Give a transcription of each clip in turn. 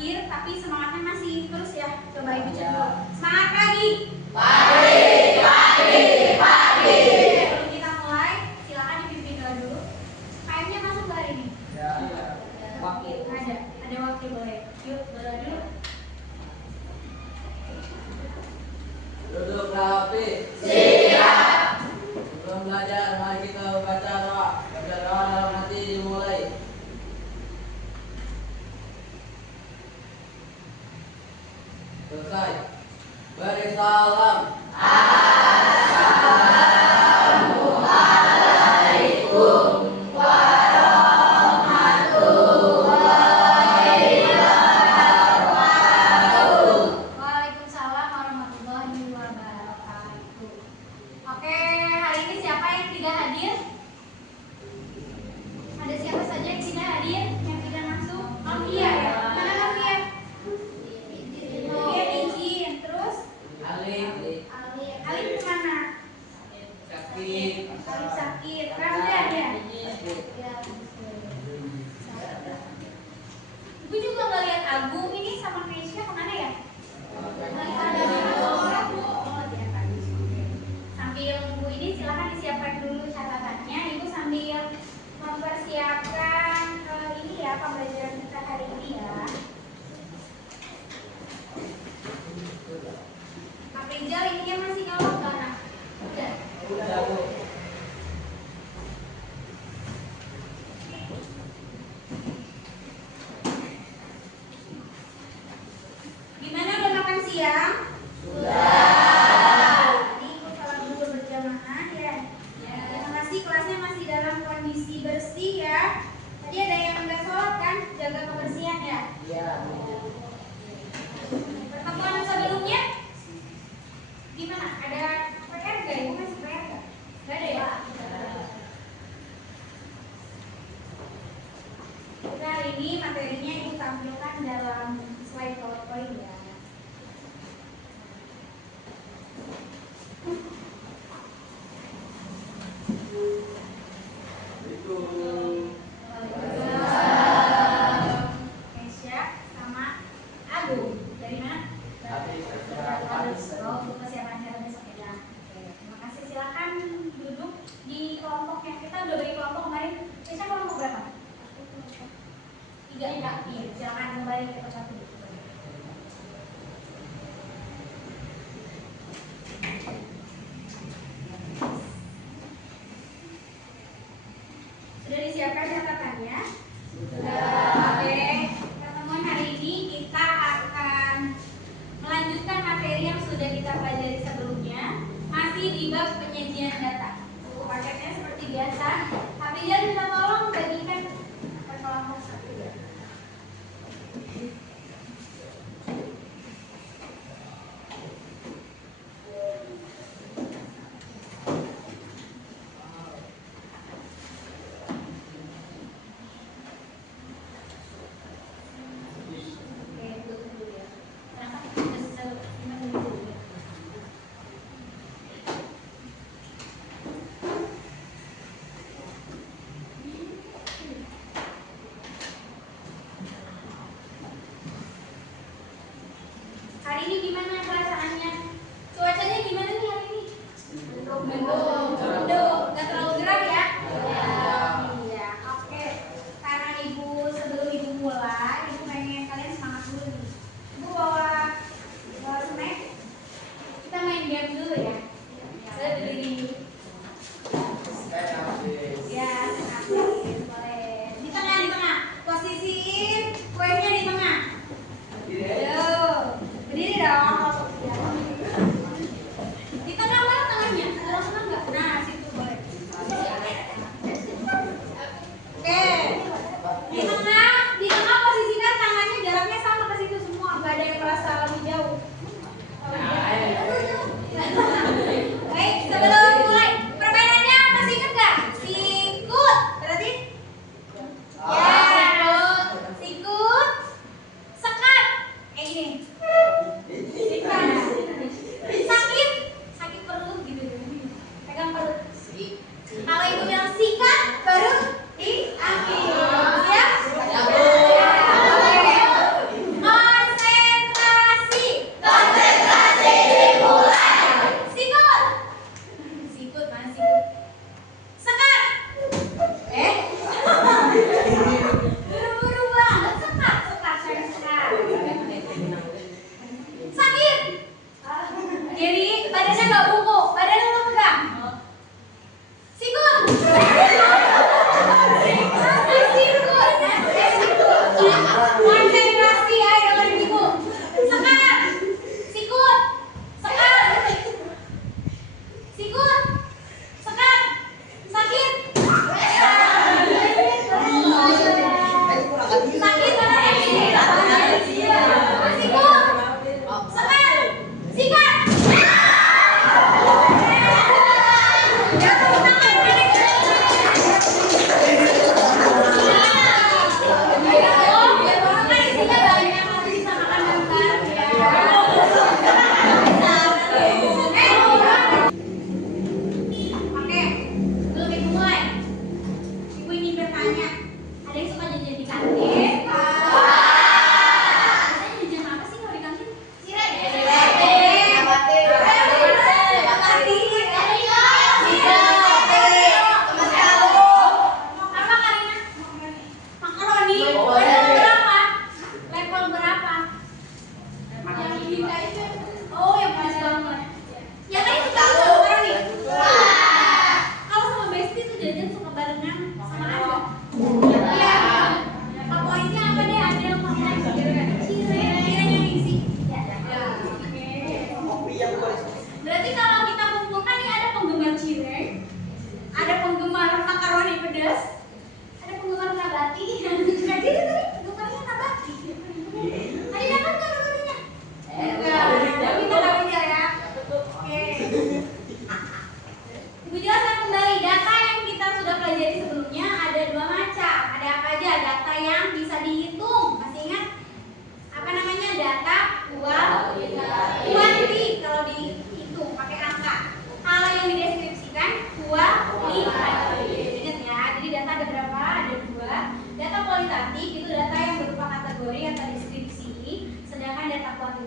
terakhir, tapi semangatnya masih terus ya. Coba Ibu cek dulu. Semangat pagi. Pagi, pagi, pagi. Sebelum kita mulai, silakan dipimpin dulu. KM-nya masuk nggak hari ini? Ya. Wakil. Ada wakil boleh. Yuk, berdoa dulu. Duduk rapi. Siap. Sebelum belajar, mari kita baca doa. Baca doa dalam hati dimulai. Selesai. Beri salam. Assalamualaikum warahmatullahi wabarakatuh. Waalaikumsalam warahmatullahi wabarakatuh. Oke, hari ini siapa yang tidak hadir? Ada siapa saja yang tidak hadir? Yang tidak masuk? Novia ya? Mana Novia? Novia izin. Terus? Alif. Alif kemana? Sakit. Alif sakit. Ramdan ya? Ibu juga nggak lihat Agung ini sama Keisha kemana ya? Sambil Ibu ini silakan disiapkan dulu catatannya. Ibu sambil mempersiapkan ini ya pembelajaran kita hari ini ya. Kak Rizal ininya masih nyolok nggak nak? Udah. Udah, Bu. Gimana udah makan siang? Sudah. Tadi ikut sholat dulu berjamaah ya. Terima kasih kelasnya masih dalam kondisi bersih ya. Tadi ada yang nggak sholat kan? Jaga kebersihan ya. Iya. Pertemuan sebelumnya gimana? Ada PR nggak? Ibu masih PR nggak? Nggak ada ya? Nah, hari ini materinya Ibu tampilkan dalam slide PowerPoint ya. Kesha sama Agung. Dari mana? Oh, untuk persiapan acara besok ya. Oke, terima kasih. Silakan duduk di kelompoknya. Kita udah beri kelompok kemarin. Kesha kelompok berapa? 3 ya. Iya, silakan kembali ke tempat duduk. Sudah disiapkan catatannya? Oke, pertemuan hari ini kita akan melanjutkan materi yang sudah kita pelajari sebelumnya, masih di bab penyajian data. Buku paketnya seperti biasa. Hafizah minta tolong bagikan ke kelompok 1 ya.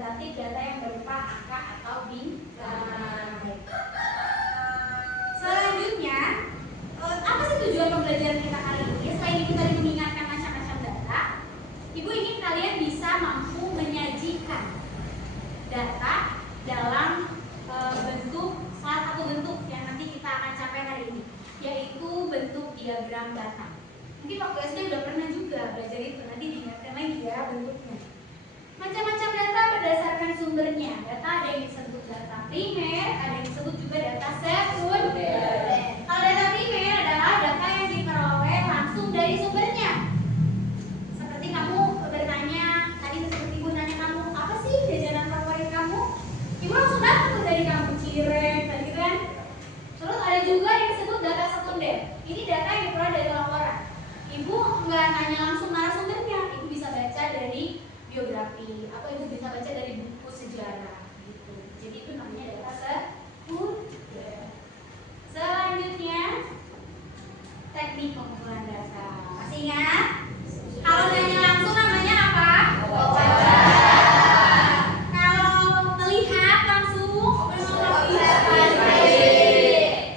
kuantitatif data yang berupa angka atau bintang. Selanjutnya, apa sih tujuan pembelajaran kita kali ini? Selain itu tadi mengingatkan macam-macam data, Ibu ingin kalian bisa mampu menyajikan data dalam bentuk salah satu bentuk yang nanti kita akan capai hari ini, yaitu bentuk diagram batang. Mungkin waktu SD udah pernah juga belajar itu, nanti diingatkan lagi ya bentuknya. Macam-macam data berdasarkan sumbernya. Data ada yang disebut data primer, ada yang disebut juga data sekunder. Kalau data primer adalah data yang diperoleh langsung dari sumbernya. Seperti kamu bertanya, tadi seperti Ibu nanya kamu, apa sih jajanan favorit kamu? Ibu langsung dapat tuh dari kamu, cireng, tadi kan. Terus ada juga yang disebut data sekunder. Ini data yang diperoleh dari laporan. Ibu nggak nanya langsung narasumbernya, Ibu bisa baca dari biografi atau Ibu bisa baca dari buku sejarah gitu. Jadi itu namanya data sekunder. Selanjutnya teknik pengumpulan data. Masih ingat? Kalau nanya langsung namanya apa? Kalau melihat langsung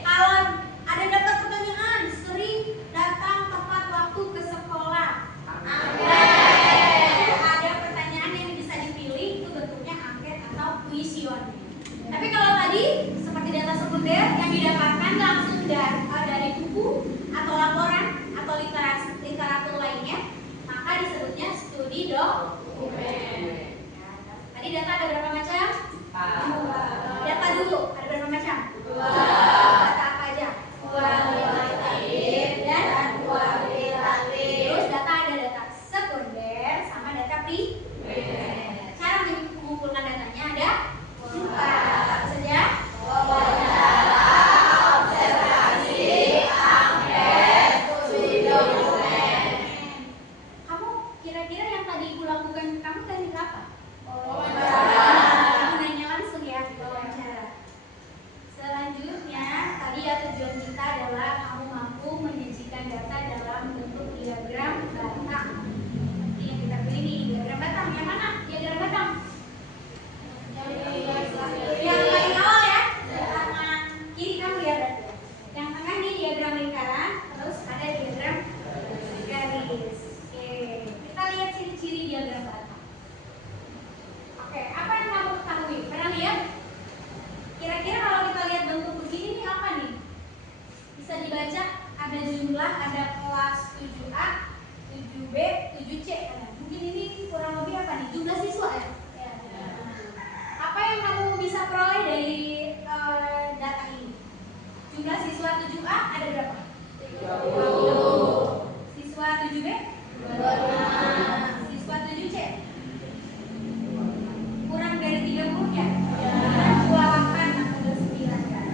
kalau ada data pertanyaan sering datang tepat waktu ke sekolah. Ada pertanyaan yang bisa dipilih, itu bentuknya angket atau kuesioner. Tapi kalau tadi seperti data sekunder yang didapatkan langsung dari buku atau laporan atau literatur lainnya, maka disebutnya studi dokumen. Tadi data ada berapa macam? Data dulu ada berapa macam? Data apa aja? Kualitatif dan kualitatif. Terus data ada data sekunder sama data primer. Cara mengumpulkan datanya ada 4. Apa saja? Wawancara, observasi, angket, studi dokumen. Kamu kira-kira yang tadi Ibu lakukan kamu dari berapa? Wawancara. Kamu nanya langsung ya, wawancara. Selanjutnya, tadi ya tujuan kita adalah kamu mampu menyajikan data dalam bentuk diagram batang. Ini yang kita pilih nih, diagram batang. Yang mana? Diagram batang. Yang paling awal ya, tangan kiri kamu ya berarti. Yang tengah nih diagram lingkaran, terus ada diagram garis. Oke, kita lihat ciri-ciri diagram batang. Oke, apa yang kamu ketahui? Pernah lihat? Kira-kira kalau kita lihat bentuk begini nih apa nih? Bisa dibaca ada jumlah, ada kelas 7A, 7B, 7C. Mungkin ini kurang lebih apa nih? Jumlah siswa ya? Apa yang kamu bisa peroleh dari data ini? Jumlah siswa 7A ada berapa? 30. Siswa 7B? 25. Siswa 7C? Kurang dari 30 ya? 28 atau 29 kan?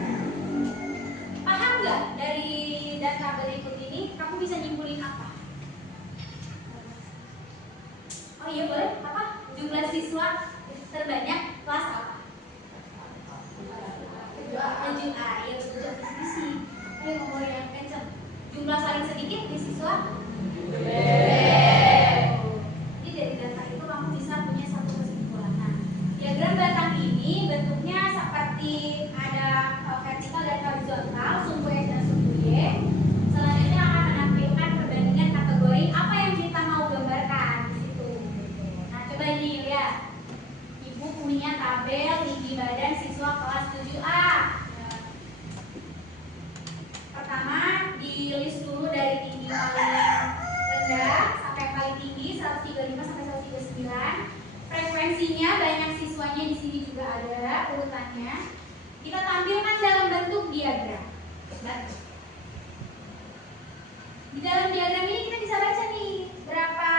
Paham nggak dari data berikut ini? Kamu bisa nyimpulin apa? Oh iya boleh, apa? Jumlah siswa terbanyak kelas apa? 7A, ya betul, diskusi. Ayo ngomong yang kenceng. Jumlah paling sedikit di siswa? Jadi dari data itu kamu bisa punya satu kesimpulan. Nah, diagram batang ini bentuknya seperti ada vertikal dan horizontal, sumbu X dan sumbu Y. Selanjutnya akan menampilkan perbandingan kategori apa yang kita mau gambarkan di situ. Nah, coba ini lihat. Ibu punya tabel tinggi badan siswa kelas 7A. Pertama, di list dulu dari tinggi paling rendah sampai paling tinggi 135 sampai 139. Frekuensinya banyak siswanya di sini juga ada urutannya. Kita tampilkan dalam bentuk diagram. Di dalam diagram ini kita bisa baca nih berapa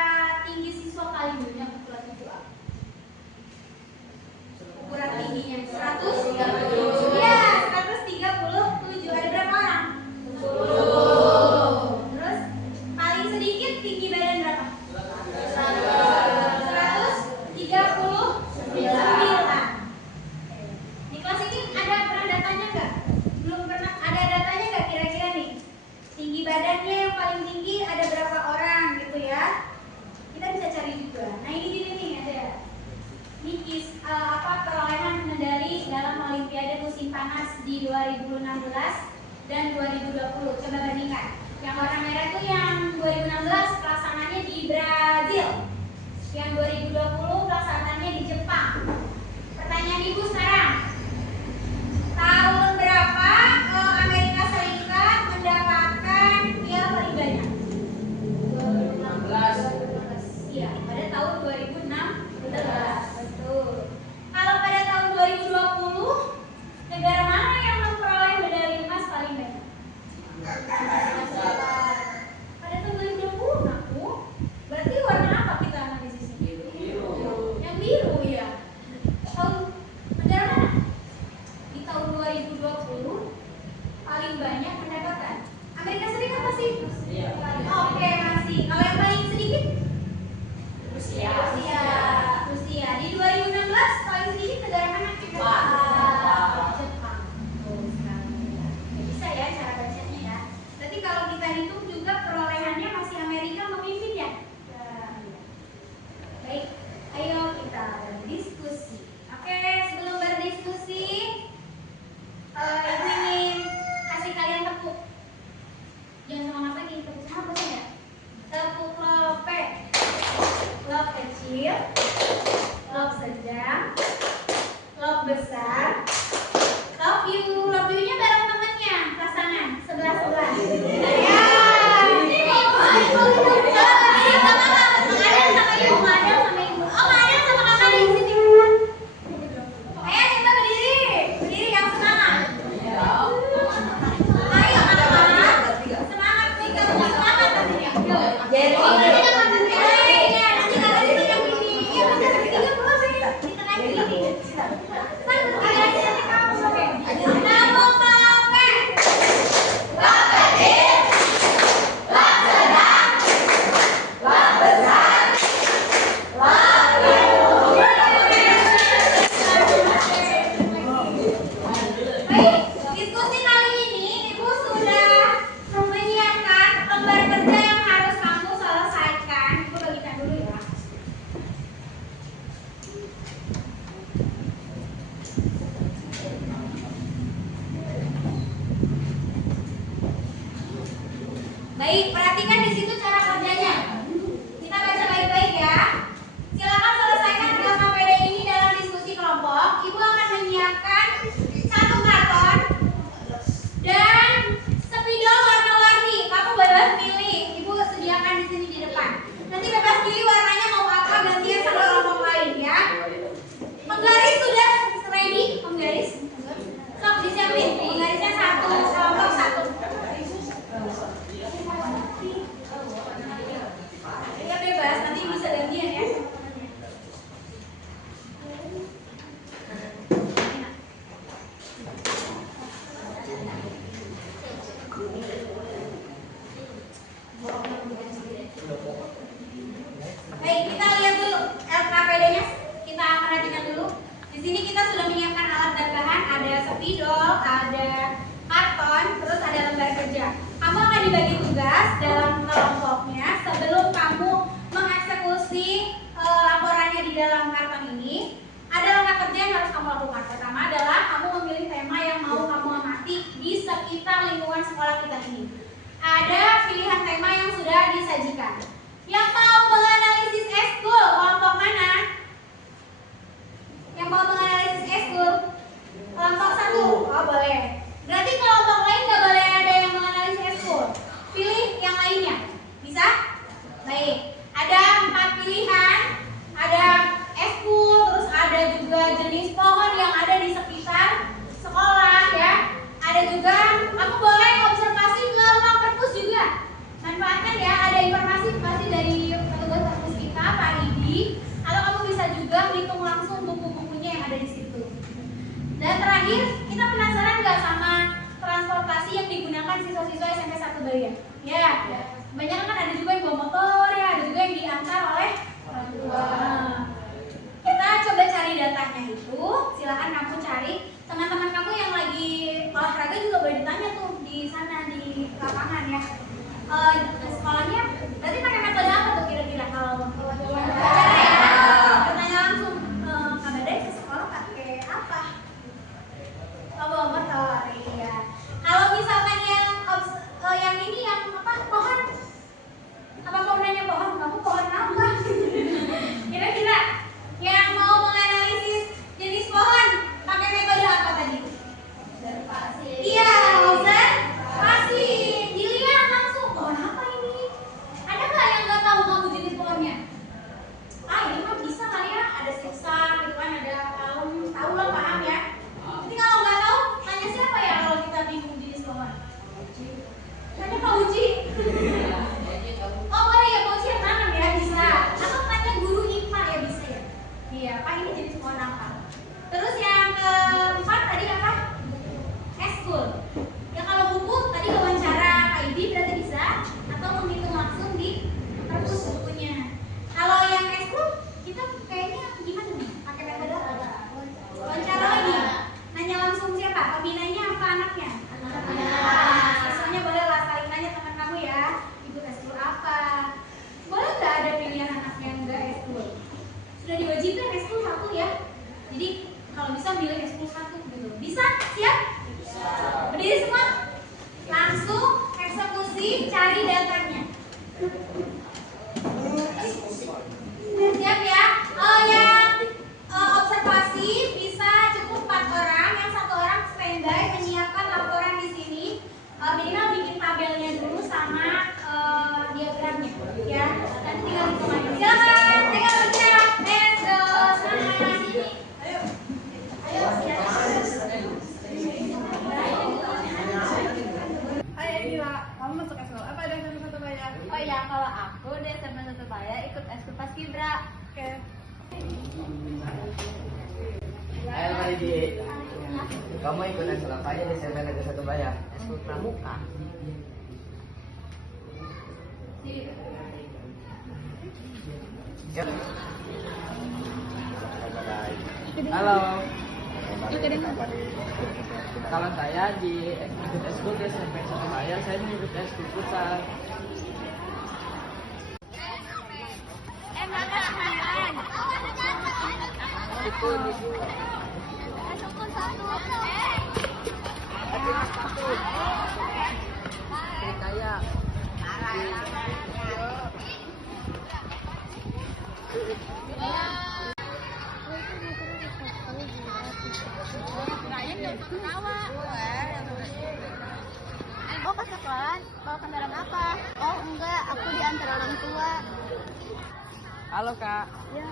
tinggi siswa paling banyak kelas 7A. Ukuran tingginya 130. Ya, 137. Ada berapa orang? 10. Terus paling sedikit tinggi badan berapa? 139. Di kelas ini ada pernah datanya nggak? Belum pernah ada datanya nggak kira-kira nih? Tinggi badannya yang paling tinggi ada panas di 2016 dan 2020. Coba bandingkan. Yang warna merah itu yang 2016 pelaksanaannya di Brazil. Yang 2020 pelaksanaannya di Jepang. Pertanyaan Ibu sekarang. Tahun berapa Amerika Serikat mendapatkan piala paling banyak? 2016. Iya, pada tahun 2016. Betul. Kalau pada tahun 2020, negara mana yang memperoleh medali emas paling banyak? Pada tahun 2020, aku. Berarti warna apa kita analisisnya? Biru. Yang biru ya. Tahun negara mana? Di tahun 2020 paling banyak mendapatkan. Amerika Serikat masih? Iya. Oke, masih. Kalau yang paling sedikit? Rusia. Rusia. Di 2016 paling sedikit negara mana? Jepang. Jepang. Betul sekali. Bisa ya cara bacanya ya. Berarti kalau kita hitung juga perolehannya masih Amerika memimpin ya? Baik, ayo kita berdiskusi. Oke, sebelum berdiskusi, Ibu ingin kasih kalian tepuk. Jangan semangat lagi, tepuk sama apa ya? Tepuk lope. Lop kecil, lop sedang, lop besar, lop you. Lop you-nya bareng temennya, pasangan sebelah-sebelah. Ya, ini nih, coba berdiri sama Mama, mengadang sama Ibu, mengadang sama Ibu. Oh, mengadang sama Kakak di sini. Ayo coba berdiri, berdiri yang semangat. Ayo anak-anak, semangat nih, kamu semangat nantinya. Jadi. Nanti kakak di sini yang ini. Iya benar, bertiga boleh. Di tengah ini. Nanti kamu oke. Nama Pape. Lop kecil. Lop sedang. Lop besar. Lop Baik, diskusi kali ini Ibu sudah menyiapkan lembar kerja yang harus kamu selesaikan. Ibu bagikan dulu ya. Baik, perhatikan di situ cara kerjanya. Kita baca baik-baik ya. Silakan selesaikan 3 KPD ini dalam diskusi kelompok. Ibu akan menyiapkan 1 karton dan spidol warna-warni. Kamu bebas pilih. Ibu sediakan di sini di depan. Nanti bebas pilih warnanya mau apa, gantian sama kelompok lain ya. Penggaris sudah ready? Penggaris? Sok disiapin. Penggarisnya 1, kelompok 1. Ya bebas, nanti bisa gantian ya. Baik, kita lihat dulu LKPD-nya. Kita perhatikan dulu. Di sini kita sudah menyiapkan alat dan bahan. Ada spidol, ada karton, terus ada lembar kerja. Kamu akan dibagi tugas dalam kelompoknya sebelum kamu mengeksekusi laporannya di dalam karton ini. Ada langkah kerja yang harus kamu lakukan. Pertama adalah kamu memilih tema yang mau kamu amati di sekitar lingkungan sekolah kita ini. Ada pilihan tema yang sudah disajikan. Yang mau menganalisis eskul, kelompok mana? Yang mau menganalisis eskul? Kelompok 1. Oh boleh. Berarti kelompok lain nggak boleh ada yang menganalisis eskul. Pilih yang lainnya. Bisa? Baik. Ada 4 pilihan. Ada eskul, terus ada juga jenis pohon yang ada di sekitar sekolah ya. Ada juga kamu boleh observasi ke ruang perpus juga. Manfaatkan ya, ada informasi pasti dari petugas perpus kita, Pak Idi. Atau kamu bisa juga menghitung langsung buku-bukunya yang ada di situ. Dan terakhir, kita penasaran nggak sama transportasi yang digunakan siswa-siswa SMP 1 Bayan? Ya, banyak kan ada juga yang bawa motor ya, ada juga yang diantar oleh orang tua. Kita coba cari datanya itu. Silakan kamu cari. Teman-teman kamu yang lagi olahraga juga boleh ditanya tuh di sana di lapangan ya. Sekolahnya berarti pakai metode apa tuh kira-kira kalau wawancara ya? Bertanya langsung, Kak Badai ke sekolah pakai apa? Kalau bawa motor Tanya Pak Uci. Oh boleh ya Pak Uci yang mana ya bisa. Atau tanya guru IPA ya bisa ya. Iya Pak ini jenis pohon apa. Terus yang keempat tadi apa? Eskul. Ya kalau buku tadi wawancara Kak Ibi berarti bisa. Atau menghitung langsung di perpus bukunya. Kalau yang eskul kita kayaknya gimana nih? Pakai metode apa? Wawancara lagi. Nanya langsung siapa? Pembinanya apa anaknya? Siswanya boleh lah saling nanya teman kamu ya. Ibu eskul apa? Boleh nggak ada pilihan anak yang nggak eskul? Sudah diwajibkan eskul 1 ya. Jadi kalau bisa milih eskul 1 gitu. Bisa? Siap? Bisa. Berdiri semua? Langsung eksekusi cari datanya. Siap ya? Yang observasi bisa cukup 4 orang, yang 1 orang standby menyiapkan laporan di sini. Minimal bikin tabelnya dulu sama diagramnya, ya. Nanti tinggal hitung aja. Silakan, tinggal bicara. Let's go. Semangat sini. Ayo. Ayo. Hai Emila, kamu masuk eskul apa di SMP Surabaya? Oh iya, kalau aku di SMP Surabaya ikut eskul Paskibra. Oke. Ayo mari di. Kamu ikut eskul apa aja di SMP Negeri Surabaya? Eskul Pramuka. Halo. Kalau saya di ikut eskul di SMP Surabaya, saya mengikut eskul futsal. Oh, ke sekolah bawa kendaraan apa? Oh enggak, aku diantar orang tua. Halo kak, Ya,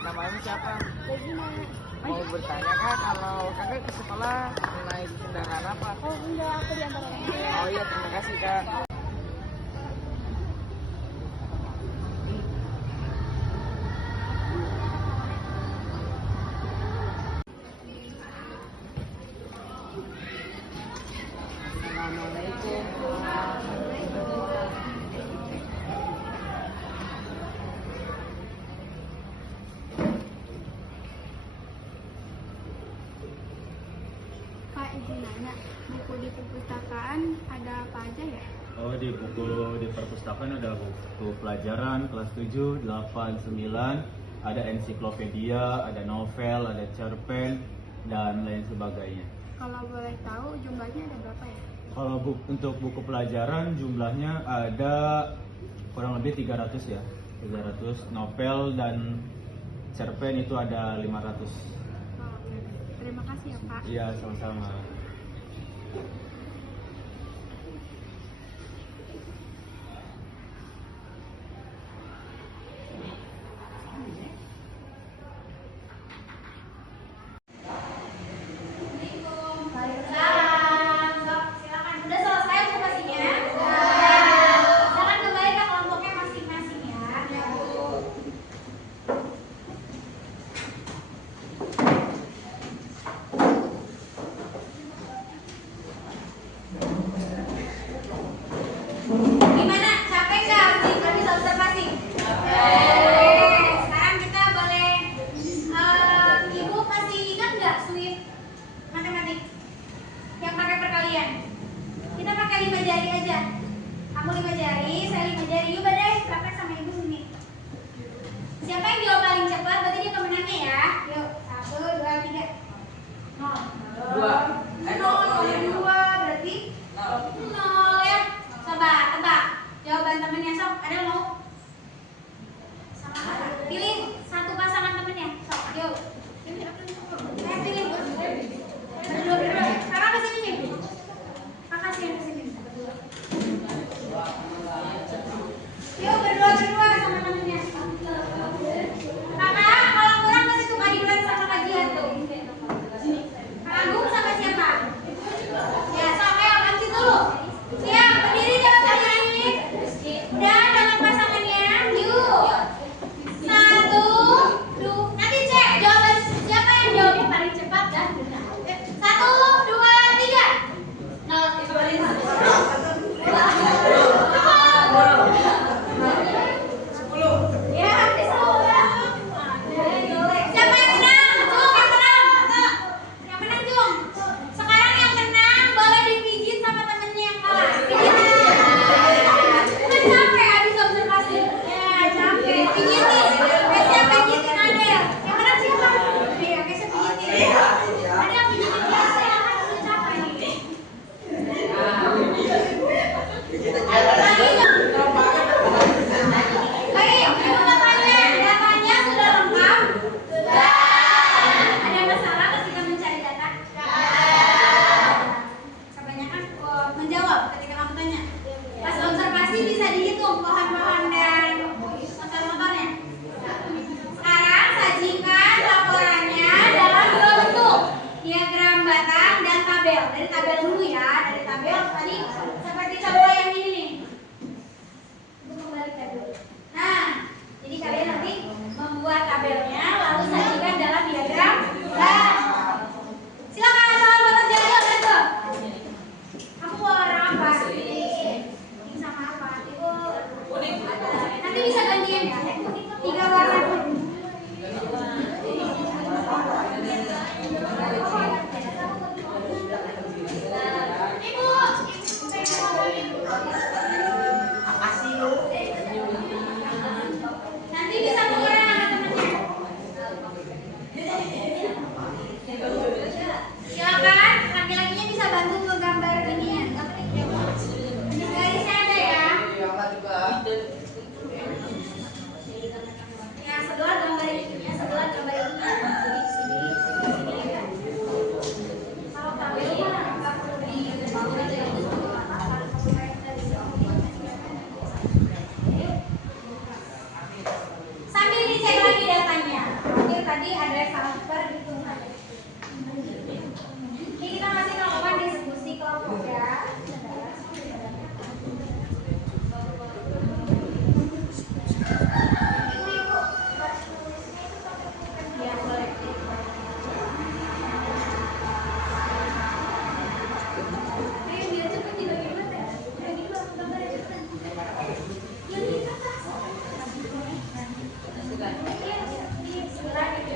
namanya siapa? Regina. Mau bertanya kak, kalau kakak ke sekolah naik kendaraan apa? Oh enggak, aku diantar orang tua. Oh iya, terima kasih kak. Assalamualaikum. Kak, izin nanya, buku di perpustakaan ada apa aja ya? Oh, di buku di perpustakaan ada buku pelajaran kelas 7, 8, 9, ada ensiklopedia, ada novel, ada cerpen, dan lain sebagainya. Kalau boleh tahu jumlahnya ada berapa ya? Kalau untuk buku pelajaran jumlahnya ada kurang lebih 300 ya. 300, novel dan cerpen itu ada 500. Oh, oke. Terima kasih ya Pak. Iya, sama-sama. Waalaikumsalam. Sok, silakan. Udah selesai observasinya? Silakan kembali ke kelompoknya masing-masing ya. ada salver gitu. Ini kita masih melakukan diskusi kelompok ya. Ya, boleh. Ayo biar cepet dibagi dulu ya. Bagi dulu gambarnya cepet. Yang di atas. Iya, segera gitu.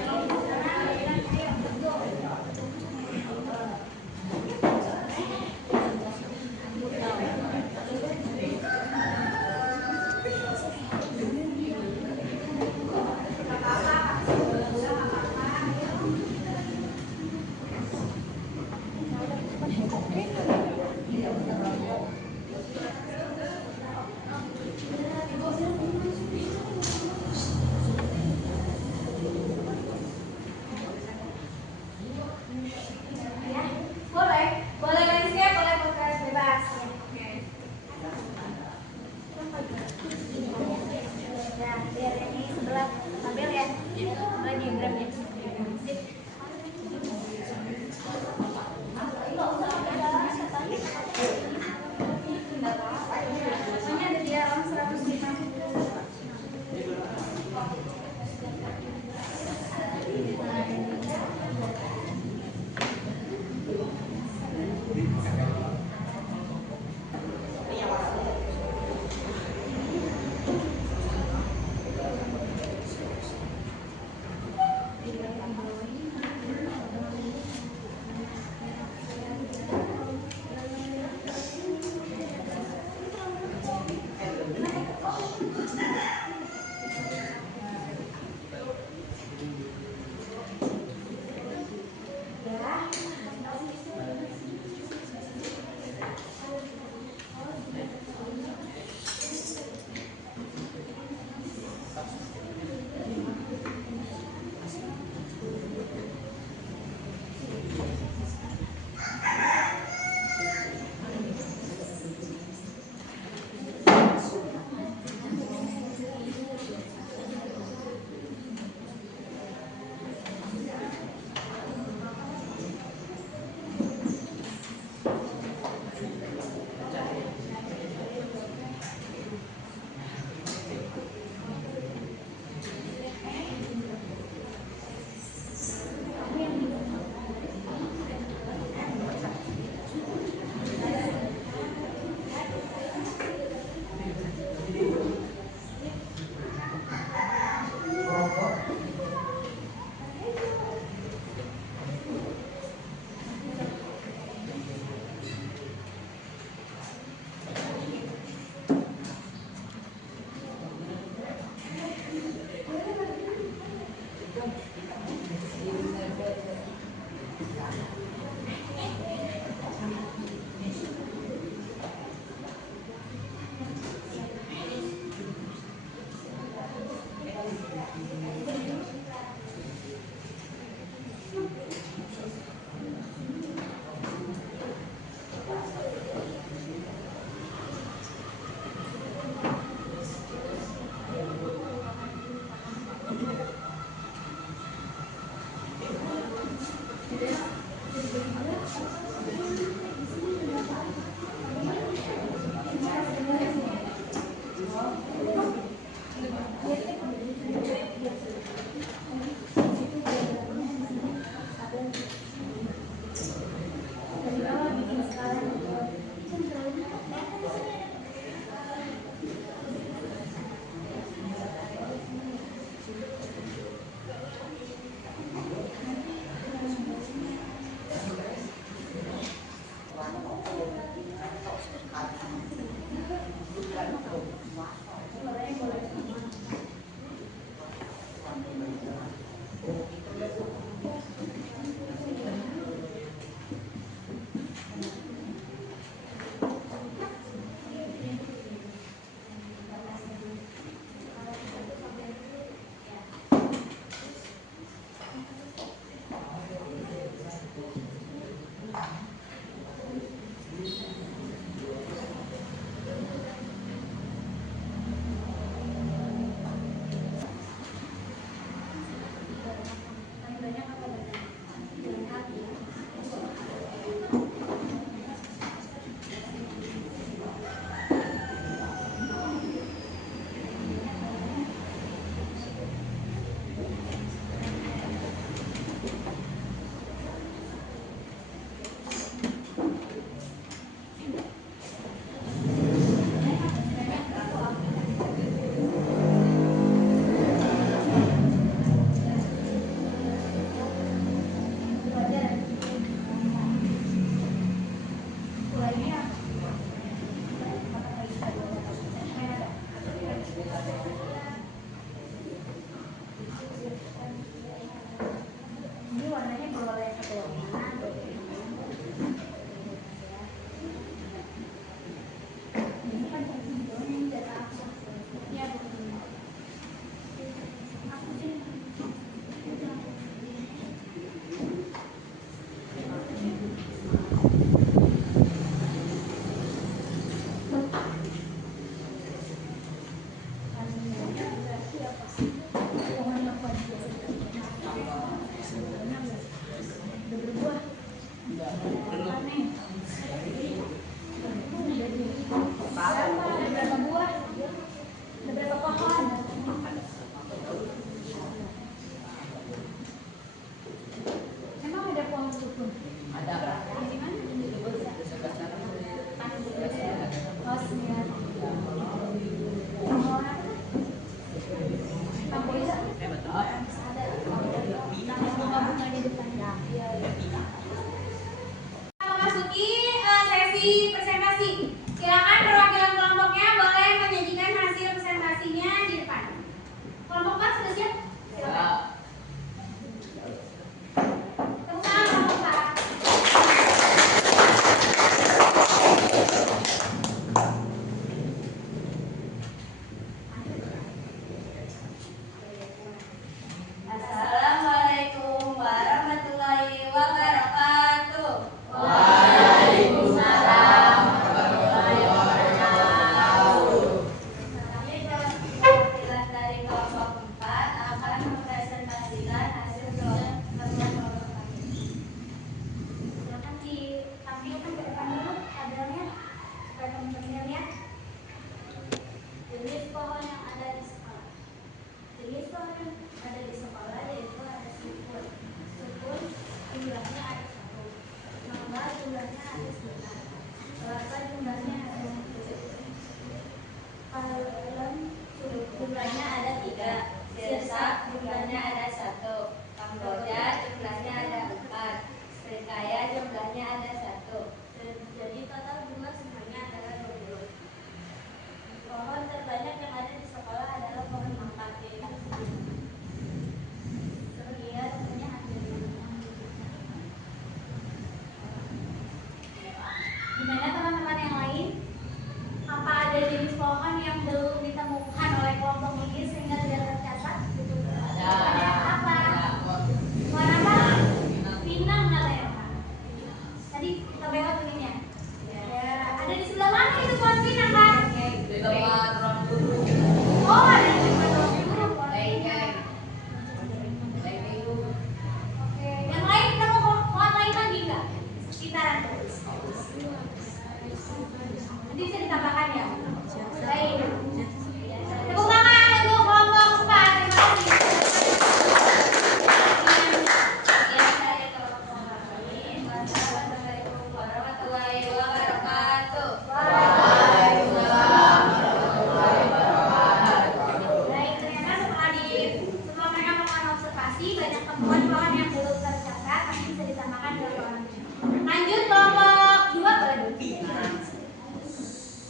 banyak temuan yang belum tercatat, tapi bisa ditambahkan dalam kelompok. Lanjut kelompok 2 boleh.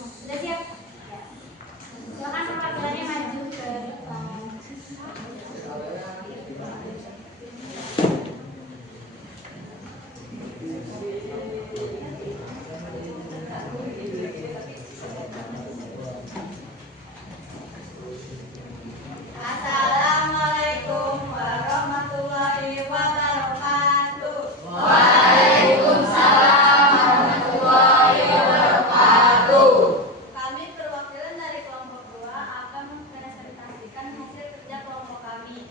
Sudah siap? Silakan perwakilannya maju ke depan. Assalamualaikum warahmatullahi wabarakatuh. Kami perwakilan dari kelompok 2 akan mempresentasikan hasil kerja kelompok kami.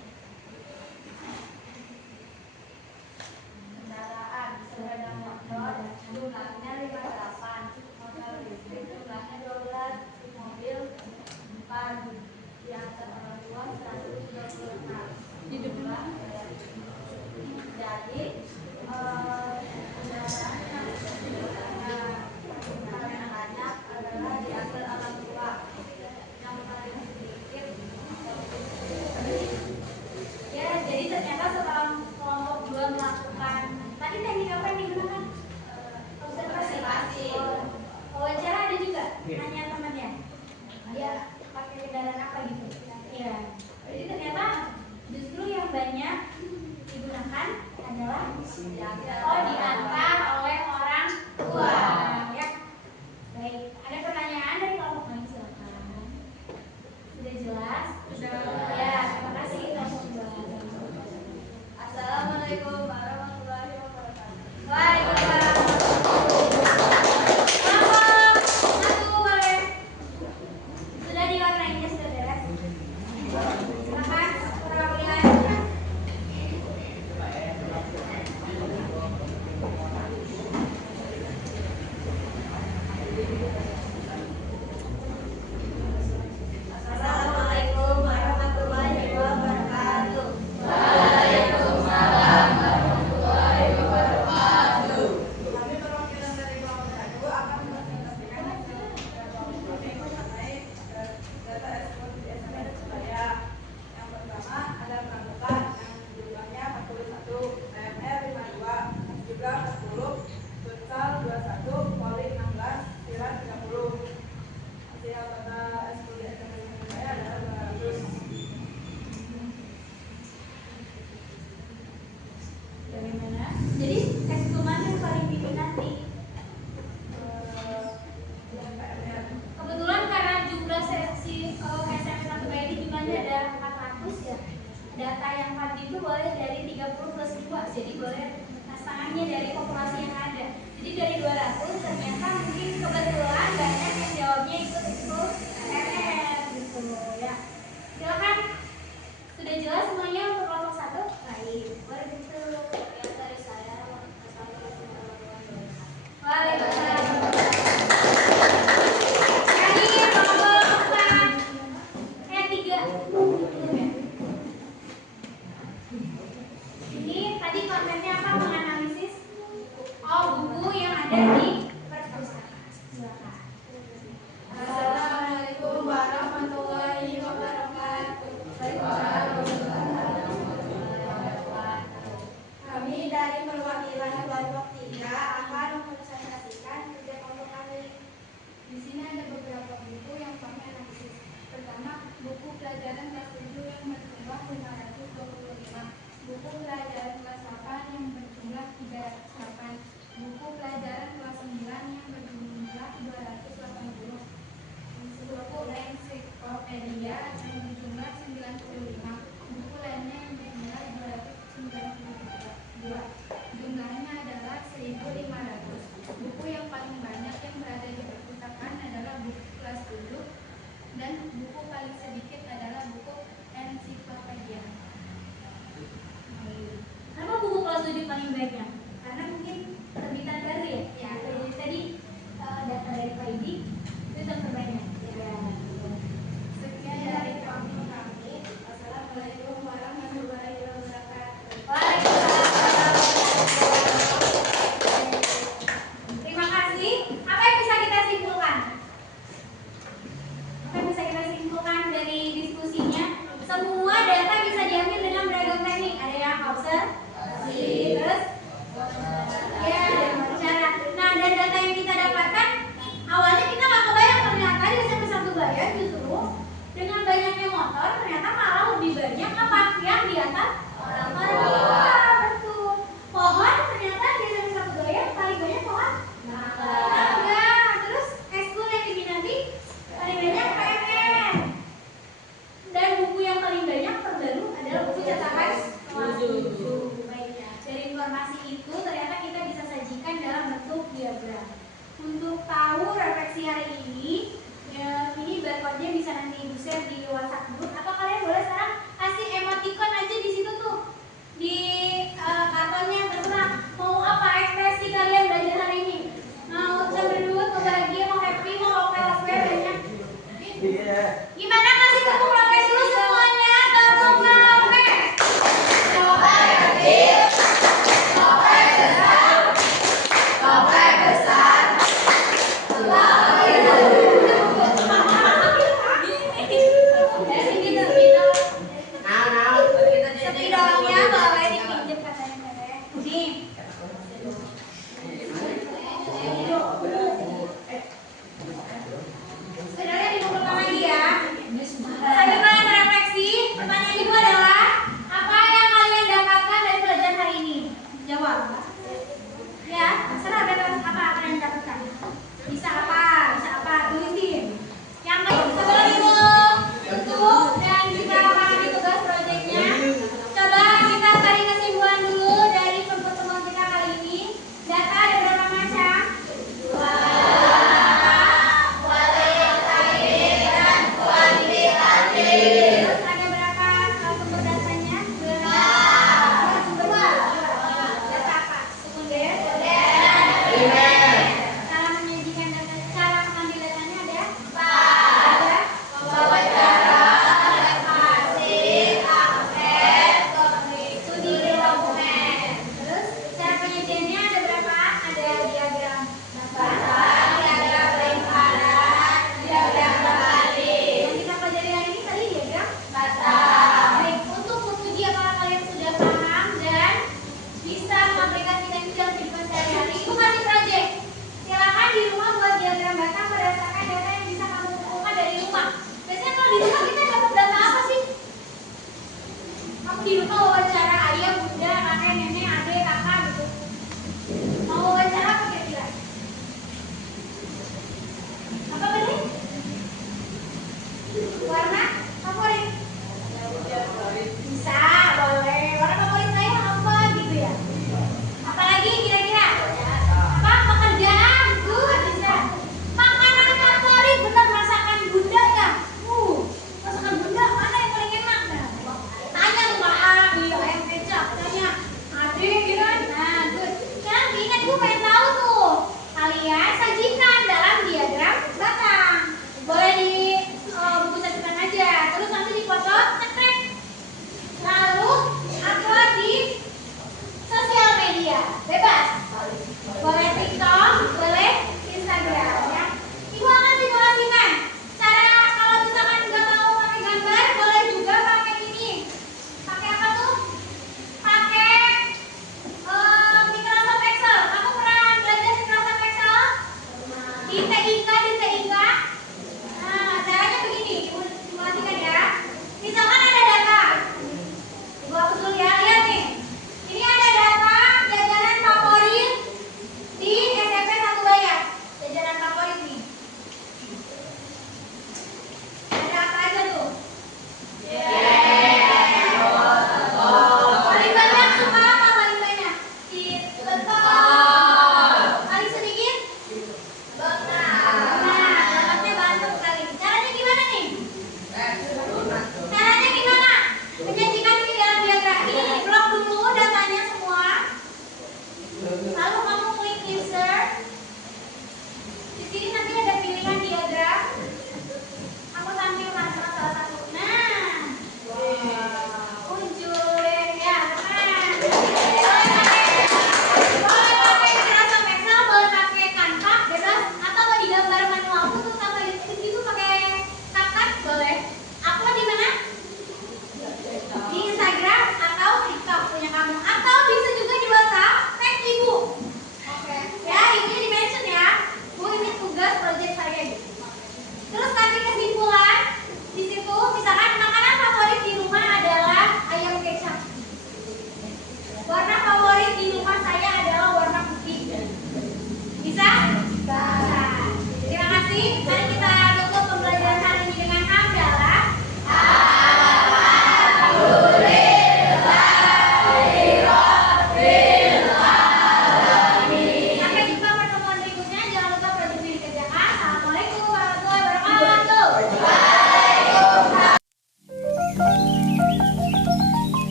Kendaraan sepeda motor jumlahnya 58, motor listrik jumlahnya 12, mobil 4, diantar orang tua 136. Jadi kendaraan yang paling banyak adalah diantar orang tua, yang paling sedikit Ya, jadi ternyata setelah kelompok 2 melakukan tadi teknik apa yang digunakan? Observasi. Wawancara ada juga, nanya temannya. Dia pakai kendaraan apa gitu? Ya. Jadi ternyata justru yang banyak digunakan adalah diantar oleh orang tua. Ya. Baik, ada pertanyaan dari kelompok lain silakan. Sudah jelas? Sudah. Ya, terima kasih kelompok 2. Assalamualaikum warahmatullahi wabarakatuh. Waalaikumsalam. Kelompok 1 boleh. Sudah diwarnainya sudah beres. Silakan perwakilan. Assalamualaikum warahmatullahi wabarakatuh. Kami perwakilan dari kelompok 1 akan mempresentasikan hasil kerja kelompok kami mengenai data ekspor di SMP Surabaya. Yang pertama ada peramukan yang jumlahnya 41, PMR 52, juga 10, futsal 21, voli 16, silat 30. Hasil data ekspor di SMP Surabaya adalah 200. Bagaimana? Jadi ekskluman yang paling diminati. Kebetulan karena jumlah seksi SMP 1 ini jumlahnya ada 400 ya. Data yang tadi itu boleh dari 30 plus 2, jadi boleh setengahnya dari populasi yang ada. Jadi dari 200 ternyata mungkin kebetulan banyak yang jawabnya ikut ekskul MR gitu ya. Silakan. Sudah jelas semuanya untuk kelompok 1? Baik, boleh gitu. Yang dari saya, Assalamualaikum warahmatullahi wabarakatuh. Waalaikumsalam. Tadi kelompok 3. Ini tadi kontennya apa? Menganalisis buku yang ada di perpustakaan. Silakan. Assalamualaikum warahmatullahi wabarakatuh. Kami dari perwakilan kelompok 3 akan mempresentasikan kerja kelompok kami. Di sini ada beberapa buku yang kami analisis. Pertama, buku pelajaran kelas 7 yang berjumlah 525, buku pelajaran kelas 8 yang berjumlah 308, buku pelajaran kelas 9 informasi itu ternyata kita bisa sajikan dalam bentuk diagram. Untuk tahu refleksi hari ini, ya, ini barcode-nya bisa nanti Ibu share di WhatsApp group, atau kalian boleh sekarang kasih emoticon aja di situ tuh, di kartonnya, terserah mau apa ekspresi kalian belajar hari ini. Mau cemberut, mau bahagia, mau happy, mau apa banyak. Gimana kasih tepuk lapes dulu semuanya, tepuk lapes. Topeng kecil, topeng besar, topeng besar. Selamat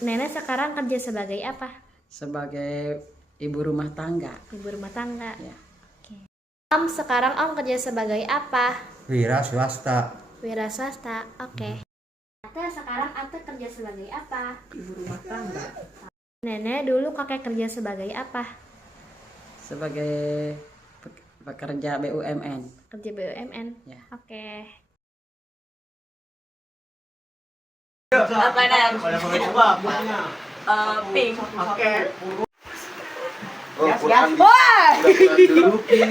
Nenek sekarang kerja sebagai apa? Sebagai ibu rumah tangga. Ibu rumah tangga. Ya. Oke. Om sekarang Om kerja sebagai apa? Wira swasta. Wira swasta. Oke. Ate sekarang Ate kerja sebagai apa? Ibu rumah tangga. Nenek dulu kakek kerja sebagai apa? Sebagai pekerja BUMN. Kerja BUMN. Ya. Oke. Pada coba apa? Pink. Oke.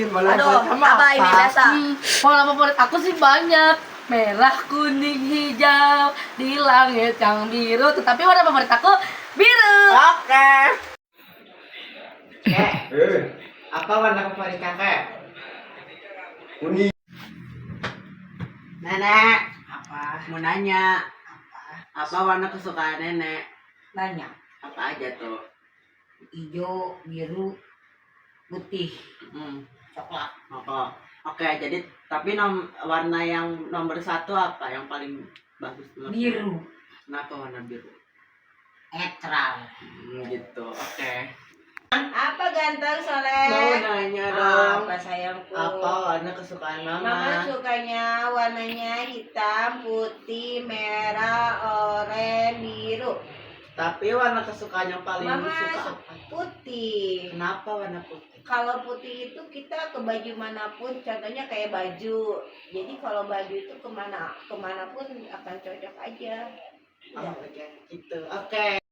Aduh, apa ini biasa? Warna favorit aku sih banyak, merah, kuning, hijau di langit yang biru. Tetapi warna favorit aku biru. Oke. Apa warna favorit kakek? Kuning. Nenek. Apa? Mau nanya. Apa warna kesukaan nenek? Banyak, Apa aja tuh? hijau, biru, putih, Coklat. Oke, jadi tapi warna yang nomor 1 apa? Yang paling bagus menurut biru, Kenapa warna biru? netral. Gitu. Oke. Apa ganteng Mau Soleh? nanya dong. Apa sayangku? Apa warna kesukaan Mama mama? sukanya warnanya hitam, putih, merah, oranye, biru. Tapi warna kesukaan yang paling Mama suka apa? putih. Kenapa warna putih? Kalau putih itu kita ke baju manapun, contohnya kayak baju. Jadi kalau baju itu kemanapun akan cocok aja. Oh, oke. Gitu. Oke.